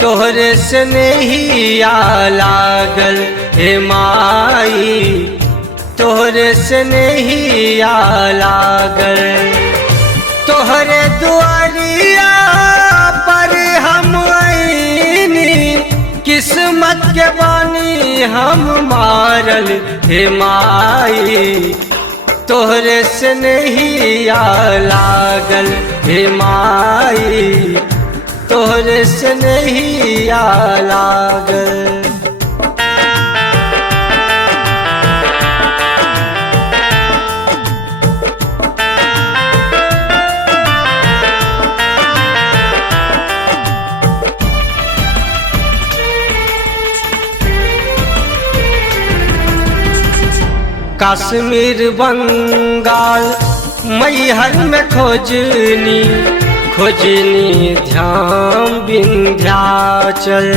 तोहरे से नहिया लागल हे माई, तोहरे से नहिया लागल। तोहरे दुआरिया पर हम आईनी, किस्मत के बानी हम मारल हे माई, तोहरे से नहिया लागल हे माई, तोहरे से नहिया लागल। कश्मीर बंगाल मैहर में खोजनी, खोजनी ध्यान विंध्याचल।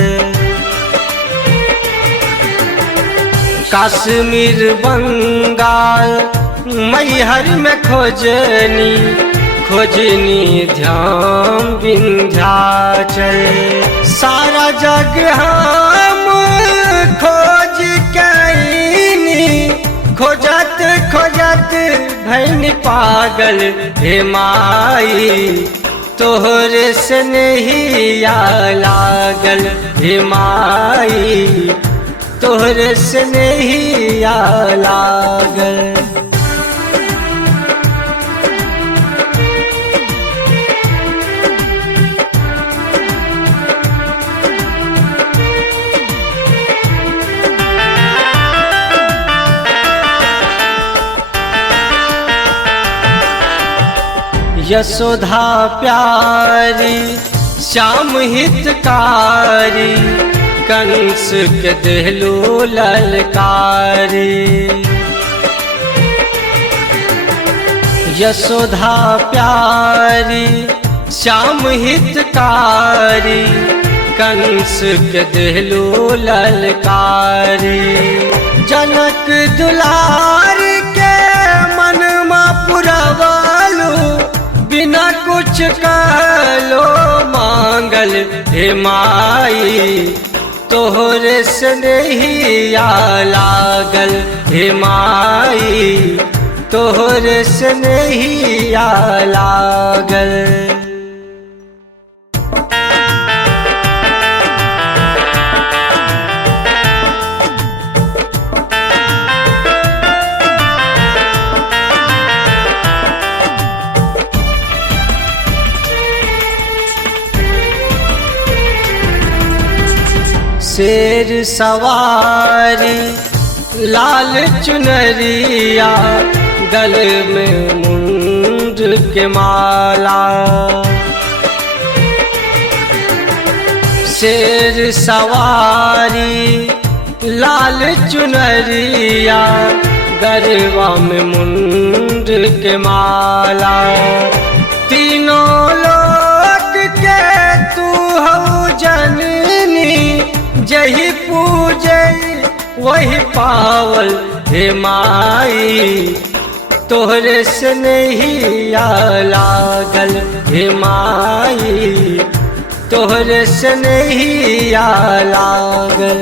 कश्मीर बंगाल मैहर में खोजनी, खोजनी ध्यान विंध्याचल। सारा जग हम खोज कैनी, खोजत खोजत भैन पागल हे माई, तोहरे से नहिया लागल हे माई, तोहरे से नहिया लागल। यशोधा प्यारी श्याम हितकारी, कंस के देहलू ललकारी। यशोधा प्यारी श्याम हितकारी, कंस के देहलू ललकारी। जनक दुलार के मन मा पुरवालू, बिना कुछ कहलो मांगल हे माई, तोहरे से नहिया लागल हे माई, तोहरे से नहिया लागल। शेर सवारी लाल चुनरिया, गल में मुंड के माला। शेर सवारी लाल चुनरिया, गरबा में मुंड के माला। तीनों लोक के तू हऊ जननी, जही पूजे वही पावल हे माई, तोहरे से नहिया लागल हे माई, तोहरे से नहिया लागल।